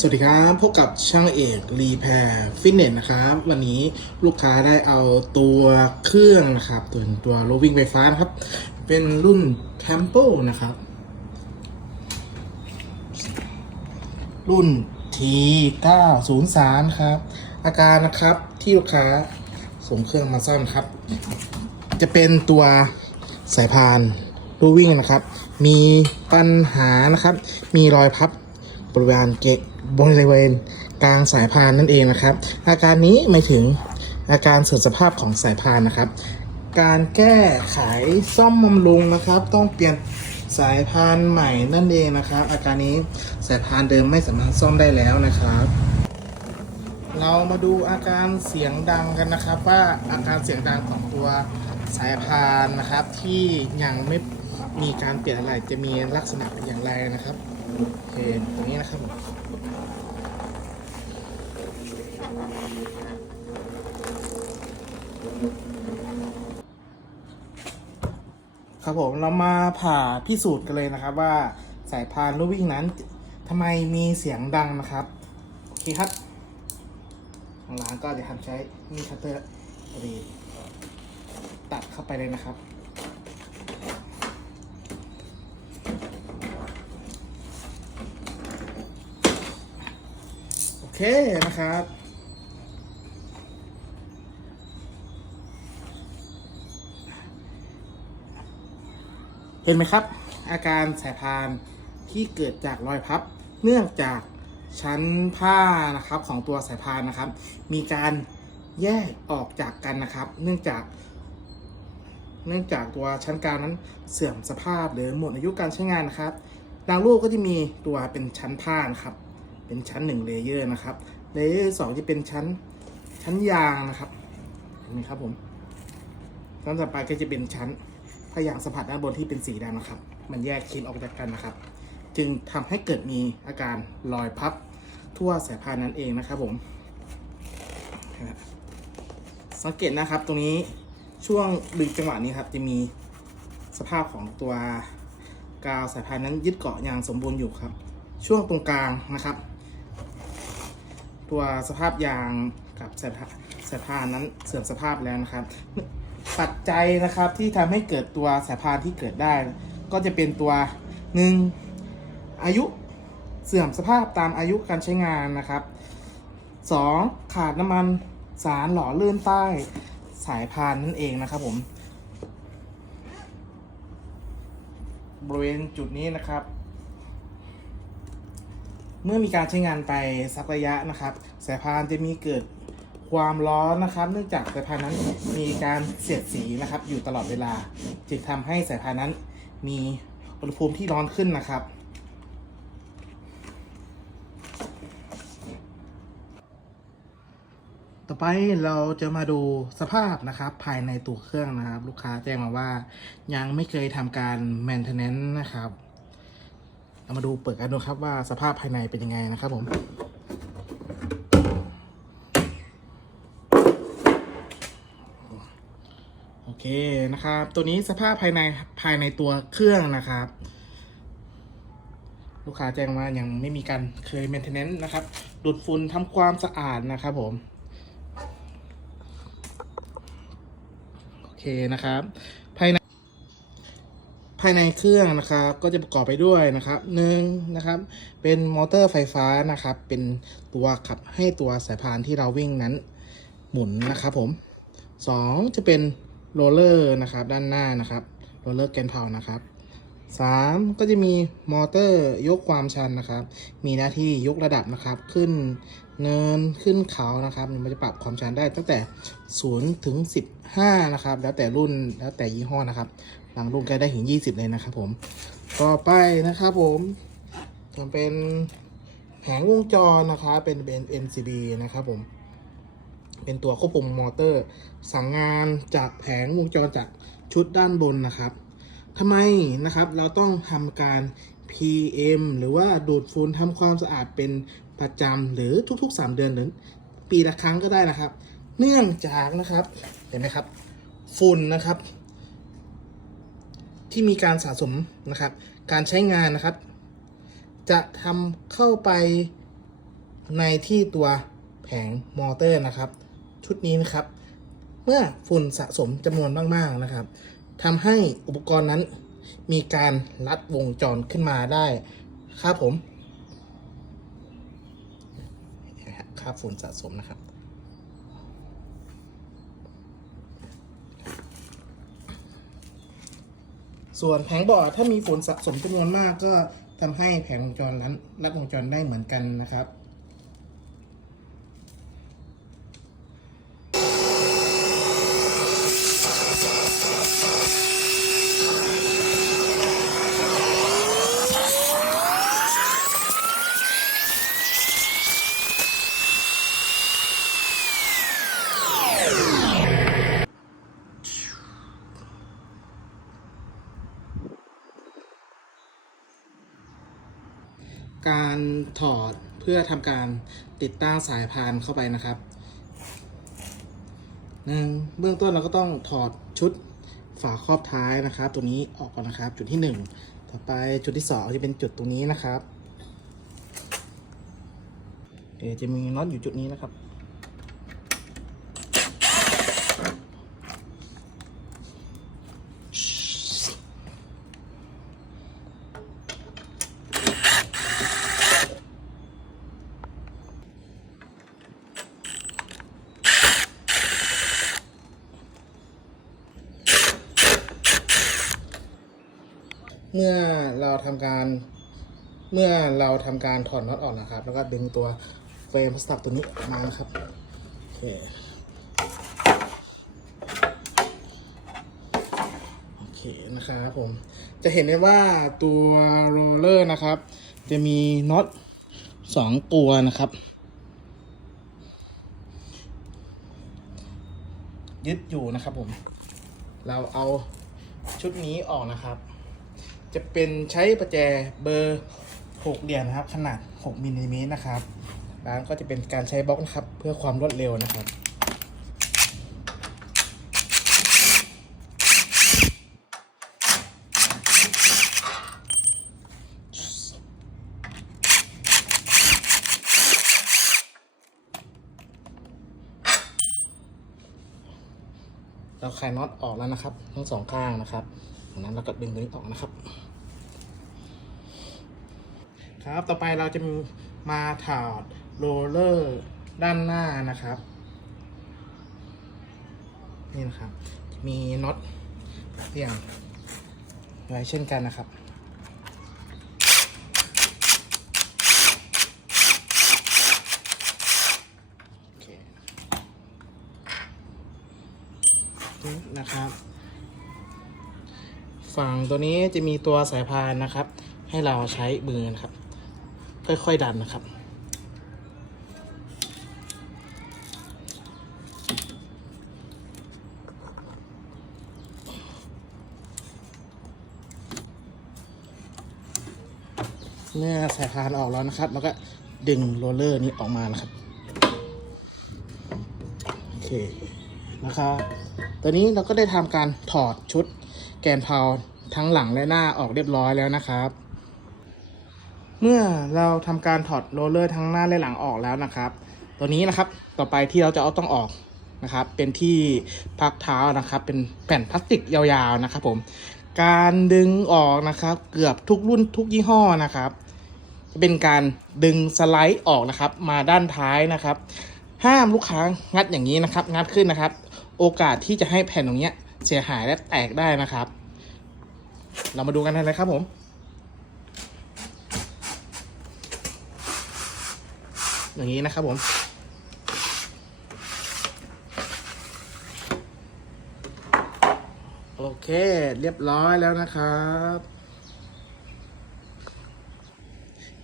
สวัสดีครับพบกับช่างเอกรีแพร์ฟิตเนสนะครับ วันนี้ลูกค้าได้เอาตัวเครื่องนะครับ ตัวตัวโรวิ่งไฟฟ้านะครับ เป็นรุ่น c a m p นะครับ รุ่น T903 ครับ อาการนะครับที่ลูกค้าส่งเครื่องมาซ่อมครับ จะเป็นตัวสายพานรูวิ่งนะครับ มีปัญหานะครับ มีรอยพับ บริเวณเกะบริเวณกลางสายพานนั่นเองนะครับ อาการนี้หมายถึงอาการเสื่อมสภาพของสายพานนะครับ การแก้ไขซ่อมบำรุงนะครับ ต้องเปลี่ยนสายพานใหม่นั่นเองนะครับ อาการนี้สายพานเดิมไม่สามารถซ่อมได้แล้วนะครับ เรามาดูอาการเสียงดังกันนะครับ ว่าอาการเสียงดังของตัวสายพานนะครับที่ยังไม่มีการเปลี่ยนอะไรจะมีลักษณะเป็นอย่างไรนะครับ โอเคตรงนี้นะครับครับผมเรามาผ่าพิสูจน์กันเลยนะครับ ว่าสายพานลูกวิ่งนั้นทำไมมีเสียงดังนะครับ โอเคครับทางร้านก็จะทำใช้มีดคัตเตอร์รีตัดเข้าไปเลยนะครับ เคนะครับเห็นไหมครับ อาการสายพานที่เกิดจากรอยพับ เนื่องจากชั้นผ้านะครับของตัวสายพานนะครับ มีการแยกออกจากกันนะครับ เนื่องจาก เนื่องจากตัวชั้นกลางนั้นเสื่อมสภาพหรือหมดอายุการใช้งานนะครับดางลูกก็จะมีตัวเป็นชั้นผ้านะครับ เป็นชั้นหนึ่งเลเยอร์นะครับเลเยอร์สองจะเป็นชั้นชั้นยางนะครับเห็นไหมครับผมชั้นต่อไปก็จะเป็นชั้นผ้ายางสัมผัสด้านบนที่เป็นสีดำนะครับ มันแยกชิ้นออกจากกันนะครับ จึงทำให้เกิดมีอาการรอยพับทั่วสายพานนั้นเองนะครับผมสังเกตนะครับตรงนี้ช่วงดึงจังหวะนี้ครับจะมีสภาพของตัวกาวสายพานนั้นยึดเกาะอย่างสมบูรณ์อยู่ครับ ช่วงตรงกลางนะครับ ตัวสภาพยางกับสายพสายพานนั้นเสื่อมสภาพแล้วนะครับ ปัจจัยนะครับที่ทำให้เกิดตัวสายพานที่เกิดได้ ก็จะเป็นตัวหนึ่งอายุเสื่อมสภาพตามอายุการใช้งานนะครับ 2. ขาดน้ำมันสารหล่อลื่นใต้สายพานนั่นเองนะครับผม บริเวณจุดนี้นะครับ เมื่อมีการใช้งานไปสักระยะนะครับ สายพานจะมีเกิดความร้อนนะครับ เนื่องจากสายพานนั้นมีการเสียดสีนะครับ อยู่ตลอดเวลา จึงทำให้สายพานนั้นมีอุณหภูมิที่ร้อนขึ้นนะครับ ต่อไปเราจะมาดูสภาพนะครับ ภายในตัวเครื่องนะครับ ลูกค้าแจ้งมาว่ายังไม่เคยทำการ maintenance นะครับ เรามาดูเปิดกันดูครับว่าสภาพภายในเป็นยังไงนะครับผมโอเคนะครับ ตัวนี้สภาพภายในภายในตัวเครื่องนะครับ ลูกค้าแจ้งว่ายังไม่มีการเคย maintenance นะครับ ดูดฝุ่นทำความสะอาดนะครับผมโอเคนะครับายในภายในเครื่องนะครับก็จะประกอบไปด้วยนะครับหนึ่งนะครับเป็นมอเตอร์ไฟฟ้านะครับเป็นตัวขับให้ตัวสายพานที่เราวิ่งนั้นหมุนนะครับผมสองจะเป็นโรลเลอร์นะครับด้านหน้านะครับโรลเลอร์แกนเพานะครับสามก็จะมีมอเตอร์ยกความชันนะครับ มีหน้าที่ยกระดับนะครับ ขึ้นเนินขึ้นเขานะครับมันจะปรับความชันได้ตั้งแต่ 0 ถึง 15 นะครับ แล้วแต่รุ่นแล้วแต่ยี่ห้อนะครับ บางรุ่นก็ได้ถึง20เลยนะครับผม ต่อไปนะครับผมจะเป็นแผงวงจรนะครับเป็นเป็น MCB นะครับผม เป็นตัวควบคุมมอเตอร์ สั่งงานจากแผงวงจรจากชุดด้านบนนะครับทำไมนะครับเราต้องทำการ PM หรือว่าดูดฝุ่นทำความสะอาดเป็นประจำหรือทุกๆ 3 เดือนหรือปีละครั้งก็ได้นะครับ เนื่องจากนะครับเห็นไหมครับ ฝุ่นนะครับ ที่มีการสะสมนะครับ การใช้งานนะครับ จะทำเข้าไปในที่ตัวแผงมอเตอร์นะครับ ชุดนี้นะครับ เมื่อฝุ่นสะสมจำนวนมากๆนะครับทำให้อุปกรณ์นั้นมีการลัดวงจรขึ้นมาได้ครับผมค่าฝุ่นสะสมนะครับ ส่วนแผงบอร์ดถ้ามีฝุ่นสะสมจำนวนมากก็ทำให้แผงวงจรนั้นรัดวงจรได้เหมือนกันนะครับ การถอดเพื่อทำการติดตั้งสายพานเข้าไปนะครับหนึ่งเบื้องต้นเราก็ต้องถอดชุดฝาครอบท้ายนะครับ ตัวนี้ออกก่อนนะครับ จุดที่หนึ่งต่อไปจุดที่สองจะเป็นจุดตรงนี้นะครับเดี๋ยวจะมีน็อตอยู่จุดนี้นะครับ เมื่อเราทำการ เราทำการถอดน็อตออกนะครับ แล้วก็ดึงตัวเฟรมพลาสติกตัวนี้ออกมาครับโอเคโอเคนะครับผมจะเห็นได้ว่าตัวโรลเลอร์นะครับ จะมีน็อตสองตัวนะครับ ยึดอยู่นะครับผม เราเอาชุดนี้ออกนะครับ จะเป็นใช้ประแจเบอร์ 6เหรียญนะครับ ขนาด 6มิลลิเมตรนะครับ ร้านก็จะเป็นการใช้บล็อกนะครับ เพื่อความรวดเร็วนะครับเราคลายน็อตออกแล้วนะครับ ทั้งสองข้างนะครับจากนั้นเราก็ดึงตัวนี้ออกนะครับ ครับ ต่อไปเราจะมาถอดโรลเลอร์ด้านหน้านะครับ นี่นะครับ มีน็อตเพียงไว้เช่นกันนะครับโอเคนี่นะครับฝั่งตัวนี้จะมีตัวสายพานนะครับ ให้เราใช้มือนะครับ ค่อยๆดันนะครับ เมื่อสายพานออกแล้วนะครับแล้วก็ดึงโรลเลอร์นี้ออกมานะครับ โอเคนะครับ ตอนนี้เราก็ได้ทำการถอดชุดแกนเพาทั้งหลังและหน้าออกเรียบร้อยแล้วนะครับ เมื่อเราทำการถอดโรลเลอร์ทั้งหน้าและหลังออกแล้วนะครับ ตัวนี้นะครับต่อไปที่เราจะเอาต้องออกนะครับ เป็นที่พักเท้านะครับ เป็นแผ่นพลาสติกยาวๆนะครับ ผม การดึงออกนะครับ เกือบทุกรุ่นทุกยี่ห้อนะครับ จะเป็นการดึงสไลด์ออกนะครับ มาด้านท้ายนะครับ ห้ามลูกค้างัดอย่างนี้นะครับ งัดขึ้นนะครับ โอกาสที่จะให้แผ่นตรงนี้เสียหายและแตกได้นะครับ เรามาดูกันเลยครับผม อย่างนี้นะครับผมโอเค เรียบร้อยแล้วนะครับ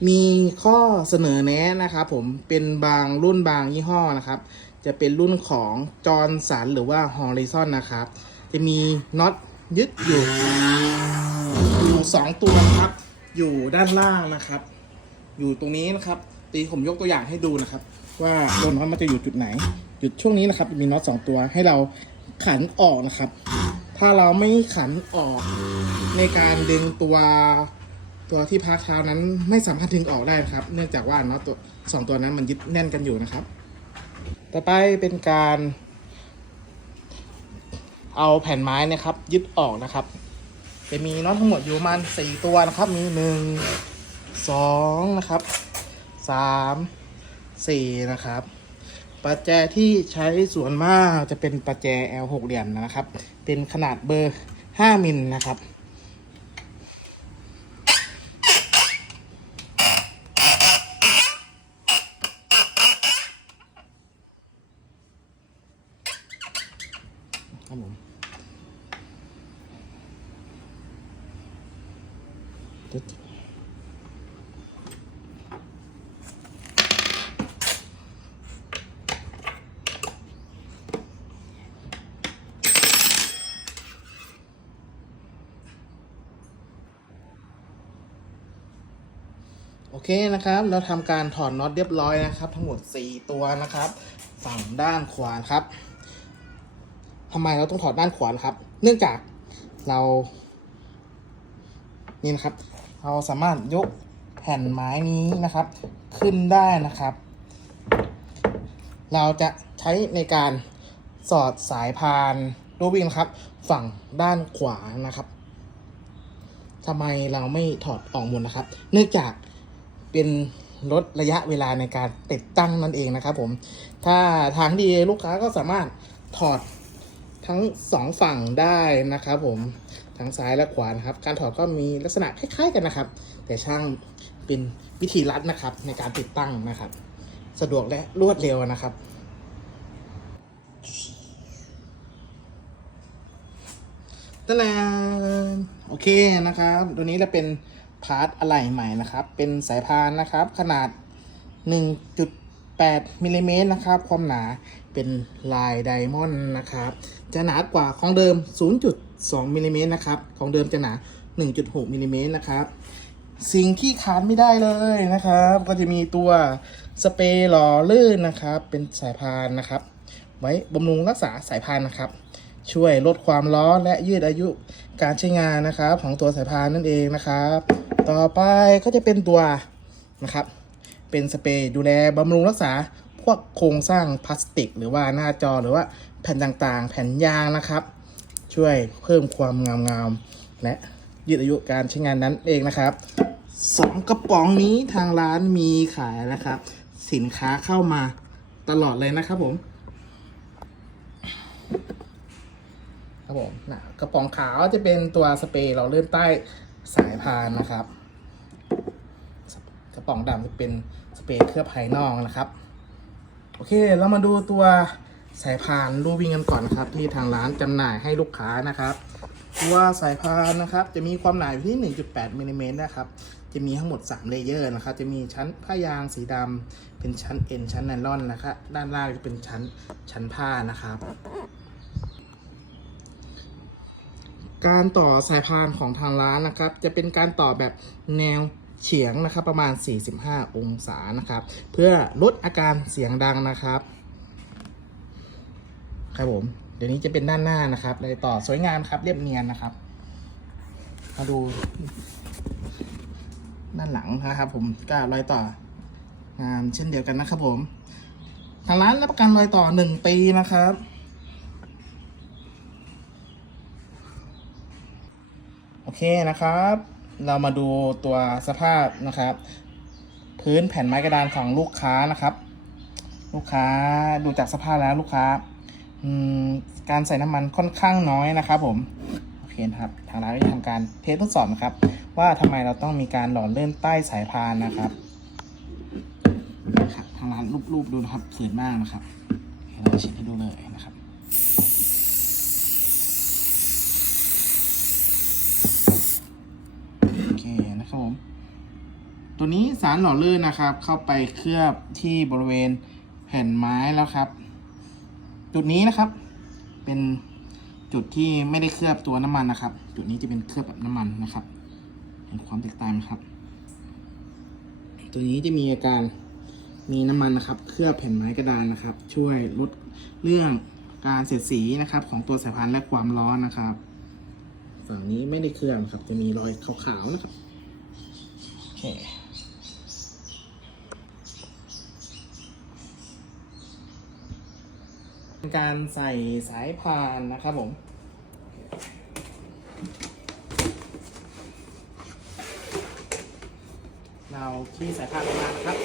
มีข้อเสนอแนะนะครับผมเป็นบางรุ่นบางยี่ห้อนะครับ จะเป็นรุ่นของจอร์นสันหรือว่าฮอริซอนนะครับ จะมีน็อตยึดอยู่อยู่สองตัวนะครับ อยู่ด้านล่างนะครับ อยู่ตรงนี้นะครับ ตีผมยกตัวอย่างให้ดูนะครับ ว่าตัวน็อตมันจะอยู่จุดไหน จุดช่วงนี้นะครับ มีน็อตสองตัวให้เราขันออกนะครับ ถ้าเราไม่ขันออกในการดึงตัวตัวที่พักเท้านั้นไม่สามารถดึงออกได้นะครับ เนื่องจากว่าน็อตตัวสองตัวนั้นมันยึดแน่นกันอยู่นะครับ ต่อไปเป็นการ เอาแผ่นไม้นะครับ ยึดออกนะครับ จะมีน็อตทั้งหมดอยู่มันสี่ตัวนะครับ มีหนึ่งสองนะครับ สามสี่นะครับประแจที่ใช้ส่วนมากจะเป็นประแจ L หกเหลี่ยมนะครับ เป็นขนาดเบอร์ 5 มิลนะครับครับผมตึ๊ดโอเคนะครับ เราทำการถอดน็อตเรียบร้อยนะครับ ทั้งหมด 4 ตัวนะครับ ฝั่งด้านขวาครับทำไมเราต้องถอดด้านขวาครับ เนื่องจากเรานี่นะครับ เราสามารถยกแผ่นไม้นี้นะครับ ขึ้นได้นะครับ เราจะใช้ในการสอดสายพานโรวิ่งนครับ ฝั่งด้านขวานะครับทำไมเราไม่ถอดออกหมดนะครับ เนื่องจาก เป็นลดระยะเวลาในการติดตั้งนั่นเองนะครับผม ถ้าทางดีลูกค้าก็สามารถถอดทั้งสองฝั่งได้นะครับผมทั้งซ้ายและขวานะครับ การถอดก็มีลักษณะคล้ายๆกันนะครับ แต่ช่างเป็นวิธีรัดนะครับในการติดตั้งนะครับ สะดวกและรวดเร็วนะครับตั้งแต่โอเคนะครับ ตัวนี้จะเป็น พาร์ทอะไหล่ใหม่นะครับ เป็นสายพานนะครับ ขนาด 1.8มิลลิเมตรนะครับ ความหนาเป็นลายไดมอนด์นะครับ จะหนากว่าของเดิม 0.2มิลลิเมตรนะครับ ของเดิมจะหนา 1.6มิลลิเมตรนะครับ สิ่งที่ขาดไม่ได้เลยนะครับ ก็จะมีตัวสเปรย์หล่อลื่นนะครับ เป็นสายพานนะครับ ไว้บำรุงรักษาสายพานนะครับช่วยลดความร้อนและยืดอายุการใช้งานนะครับ ของตัวสายพานนั่นเองนะครับ ต่อไปก็จะเป็นตัวนะครับ เป็นสเปรย์ดูแลบำรุงรักษาพวกโครงสร้างพลาสติก หรือว่าหน้าจอหรือว่าแผ่นต่างๆ แผ่นยางนะครับ ช่วยเพิ่มความงามงามๆและยืดอายุการใช้งานนั้นเองนะครับสองกระป๋องนี้ทางร้านมีขายนะครับ สินค้าเข้ามาตลอดเลยนะครับผม ครับผมนะกระป๋องขาวจะเป็นตัวสเปรย์เราเลื่อนใต้ สายพานนะครับกระป๋องดำจะเป็นสเปรย์เคลือบภายนอกนะครับ โอเคเรามาดูตัวสายพานรูวิ่งกันก่อนนะครับ ที่ทางร้านจำหน่ายให้ลูกค้านะครับตัวสายพานนะครับ จะมีความหนาอยู่ที่ 1.8มิลลิเมตรนะครับ จะมีทั้งหมด 3 เลเยอร์นะครับ จะมีชั้นผ้ายางสีดำเป็นชั้นเอ็นชั้นไนลอนนะครับ ด้านล่างจะเป็นชั้นชั้นผ้านะครับ การต่อสายพานของทางร้านนะครับ จะเป็นการต่อแบบแนวเฉียงนะครับ ประมาณ 45 องศานะครับ เพื่อลดอาการเสียงดังนะครับ ครับผม เดี๋ยวนี้จะเป็นด้านหน้านะครับเลยต่อสวยงามครับเรียบเนียนนะครับ มาดู ด้านหลังนะครับ ผมก็รอยต่องานเช่นเดียวกันนะครับผม ทางร้านรับประกันรอยต่อหนึ่งปีนะครับ อเคนะครับ เรามาดูตัวสภาพนะครับ พื้นแผ่นไม้กระดานของลูกค้านะครับ ลูกค้าดูจากสภาพแล้วลูกค้าการใส่น้ำมันค่อนข้างน้อยนะครับ ผมโอเคนะครับทางร้านก็จะทำการเทสทดสอบนะครับ ว่าทำไมเราต้องมีการหล่อเลื่อนใต้สายพานนะครับทางร้านรูปๆดูนะครับฝืนมากนะครับเราเช็คให้ดูเลยนะครับ โอ เคนะครับผม ตัวนี้สารหล่อลื่นนะครับ เข้าไปเคลือบที่บริเวณแผ่นไม้แล้วครับ จุดนี้นะครับ เป็นจุดที่ไม่ได้เคลือบตัวน้ำมันนะครับ จุดนี้จะเป็นเคลือบแบบน้ำมันนะครับเห็นความแตกต่างไหมครับ ตัวนี้จะมีอาการมีน้ำมันนะครับ เคลือบแผ่นไม้กระดานนะครับ ช่วยลดเรื่องการเสียดสีนะครับ ของตัวสายพานและความร้อนนะครับ ฝั่งนี้ไม่ได้เคลื่อบครับ จะมีรอยขาวๆนะครับเคเป็นการใส่สายพานนะครับผมเราขี้สายพานออกมานะครับ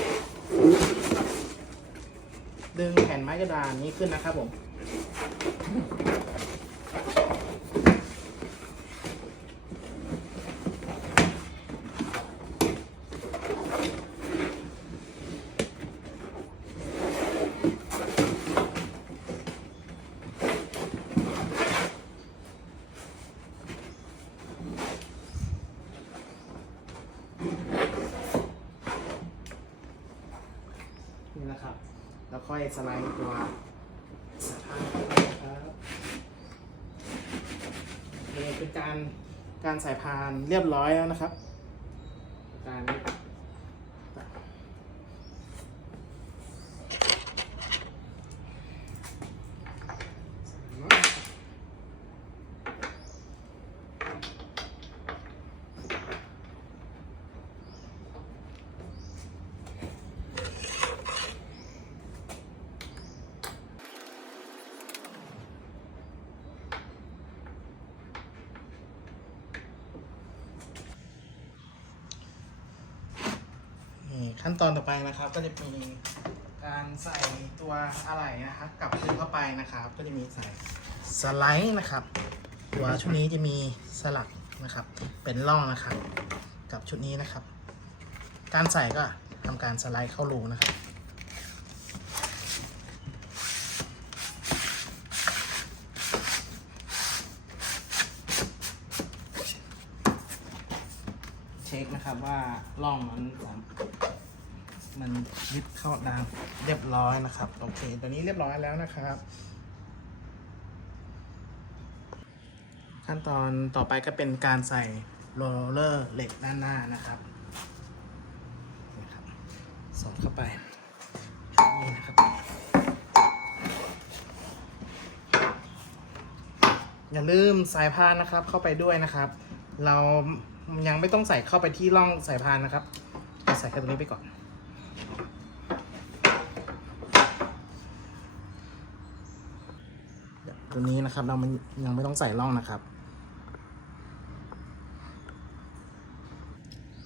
ดึงแผ่นไม้กระดานนี้ขึ้นนะครับผม นี่นะครับ แล้วค่อยสไลด์ ตัวสายพานนะครับนี่เป็นการการสายพานเรียบร้อยแล้วนะครับ การนี้ขั้นตอนต่อไปนะครับ ก็จะมีการใส่ตัวอะไหล่นะครับกลับคืนเข้าไป นะครับ ก็จะมีใส่สไลด์นะครับ ตัวชุดนี้จะมีสลักนะครับ เป็นร่องนะครับ กับชุดนี้นะครับ การใส่ก็ทำการสไลด์เข้ารูนะครับเช็คนะครับว่าร่องมันสามมันยึดเข้าดามเรียบร้อยนะครับ โอเค ตอนนี้เรียบร้อยแล้วนะครับ ขั้นตอนต่อไปก็เป็นการใส่โรลเลอร์เหล็กด้านหน้านะครับสอดเข้าไปนี่นะครับ อย่าลืมสายพานนะครับเข้าไปด้วยนะครับ เรายังไม่ต้องใส่เข้าไปที่ร่องสายพานนะครับเราใส่แค่ตรงนี้ไปก่อน ตัวนี้นะครับเรามันยังไม่ต้องใส่ร่องนะครับ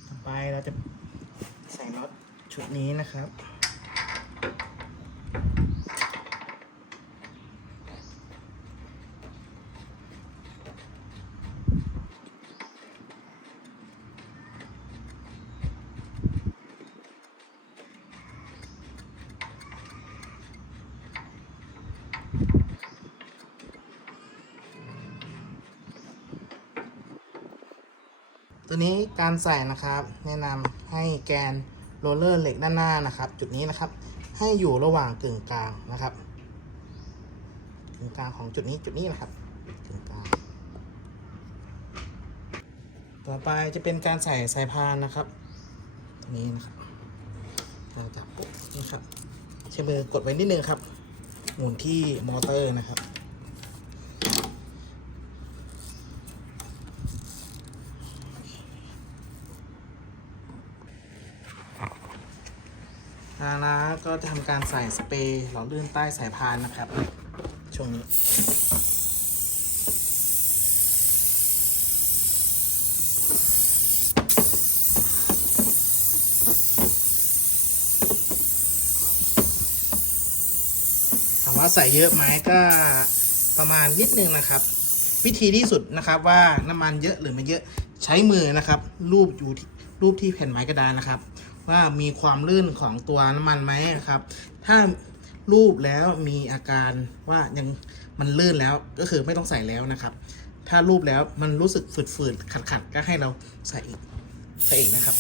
ต่อ ไปเราจะใส่น็อตชุดนี้นะครับ นี้การใส่นะครับ แนะนำให้แกนโรลเลอร์เหล็กด้านหน้านะครับ จุดนี้นะครับ ให้อยู่ระหว่างกึ่งกลางนะครับกึ่งกลางของจุดนี้จุดนี้นะครับกึ่งกลางต่อไปจะเป็นการใส่สายพานนะครับตัวนี้นะครับเราจับปุ๊บนี่ครับใช้มือกดไว้นิดนึงครับ หมุนที่มอเตอร์นะครับ ทางร้าน ก็จะทำการใส่สเปรย์หล่อลื่นใต้สายพานนะครับ ช่วงนี้ ถามว่าใส่เยอะไหมก็ประมาณนิดนึงนะครับ วิธีที่สุดนะครับว่าน้ำมันเยอะหรือไม่เยอะใช้มือนะครับ รูปอยู่รูปที่แผ่นไม้กระดานนะครับ ว่ามีความลื่นของตัวน้ำมันไหมครับ ถ้ารูปแล้วมีอาการว่ายังมันลื่นแล้วก็คือไม่ต้องใส่แล้วนะครับ ถ้ารูปแล้วมันรู้สึกฝืดๆขัดๆก็ให้เราใส่อีกใส่อีกนะครับ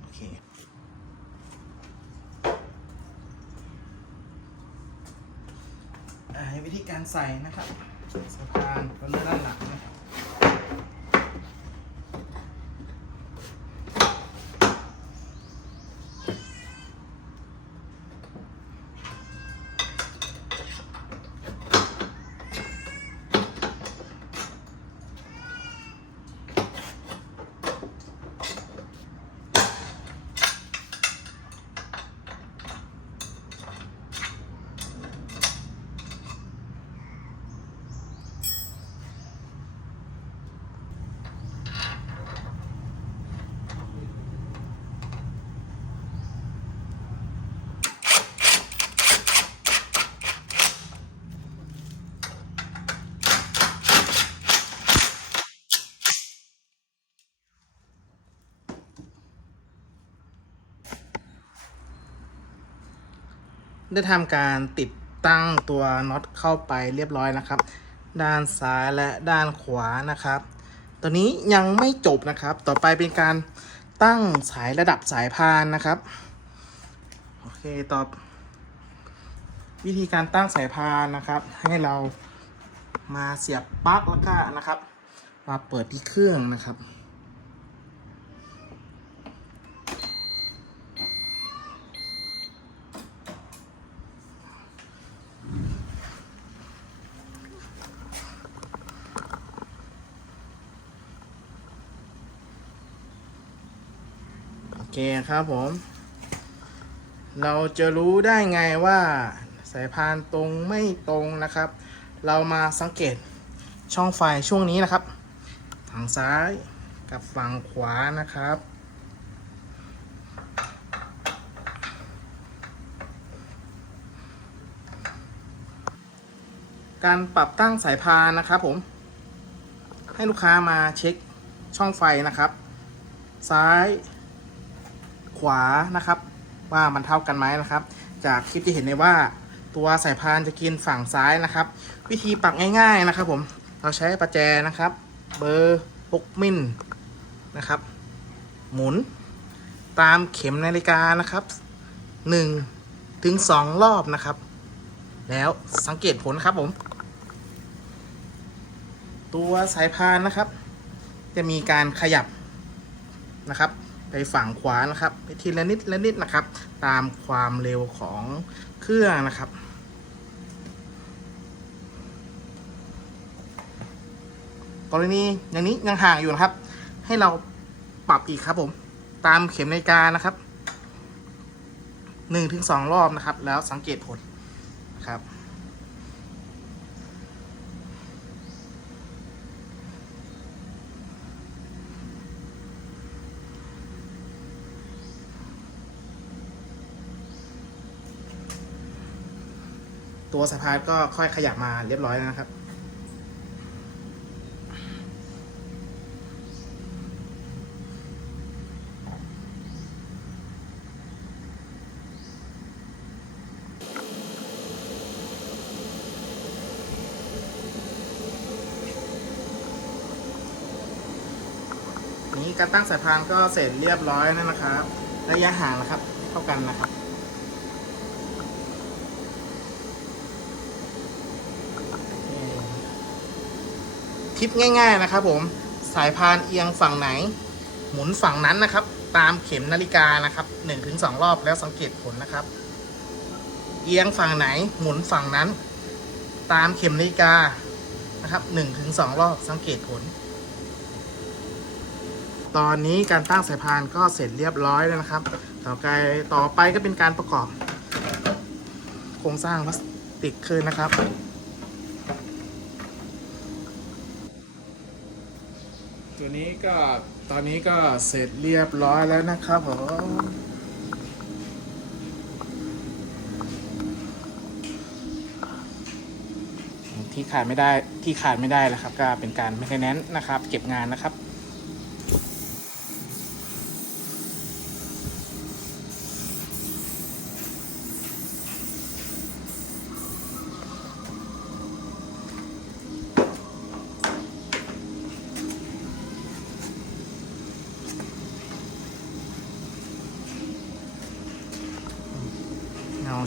โอเคอ่าวิธีการใส่นะครับ สะพานบนด้านหลัง ได้ทำการติดตั้งตัวน็อตเข้าไปเรียบร้อยนะครับ ด้านซ้ายและด้านขวานะครับ ตัวนี้ยังไม่จบนะครับ ต่อไปเป็นการตั้งสายระดับสายพานนะครับ โอเคต่อวิธีการตั้งสายพานนะครับ ให้เรามาเสียบปลั๊กแล้วก็นะครับ มาเปิดที่เครื่องนะครับ เคครับผม เราจะรู้ได้ไงว่าสายพานตรงไม่ตรงนะครับ เรามาสังเกตช่องไฟช่วงนี้นะครับ ฝั่งซ้ายกับฝั่งขวานะครับ การปรับตั้งสายพานนะครับผม ให้ลูกค้ามาเช็คช่องไฟนะครับ ซ้าย ขวานะครับ ว่ามันเท่ากันไหมนะครับ จากคลิปที่เห็นได้ว่าตัวสายพานจะกินฝั่งซ้ายนะครับ วิธีปักง่ายๆนะครับ ผมเราใช้ประแจนะครับ เบอร์6มิลนะครับ หมุนตามเข็มนาฬิกานะครับ1ถึง2รอบนะครับ แล้วสังเกตผลครับผม ตัวสายพานนะครับ จะมีการขยับนะครับ ไปฝั่งขวานะครับไปทีละนิดละนิดนะครับ ตามความเร็วของเครื่องนะครับกรณีอย่างนี้ยังห่างอยู่นะครับ ให้เราปรับอีกครับผม ตามเข็มนาฬิกานะครับหนึ่งถึงสองรอบนะครับ แล้วสังเกตผลครับ ตัวสายพานก็ค่อยขยับมาเรียบร้อยแล้วนะครับ นี้การตั้งสายพานก็เสร็จเรียบร้อยแล้วนะครับ ระยะห่างนะครับ เท่ากันนะครับ ทิปง่าย ๆนะครับ ผมสายพานเอียงฝั่งไหน หมุนฝั่งนั้นนะครับ ตามเข็มนาฬิกานะครับหนึ่งถึงสองรอบแล้วสังเกตผลนะครับ เอียงฝั่งไหนหมุนฝั่งนั้น ตามเข็มนาฬิกานะครับหนึ่งถึงสองรอบสังเกตผล ตอนนี้การตั้งสายพานก็เสร็จเรียบร้อยแล้วนะครับ ต่อไปต่อไปก็เป็นการประกอบ โครงสร้างพลาสติกขึ้นนะครับ ตัว นี้ก็ตอนนี้ก็เสร็จเรียบร้อยแล้วนะครับผมที่ขาดไม่ได้ที่ขาดไม่ได้แล้วครับ ก็เป็นการไม่แนะนนะครับ เก็บงานนะครับ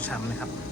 ช้ำนะครับ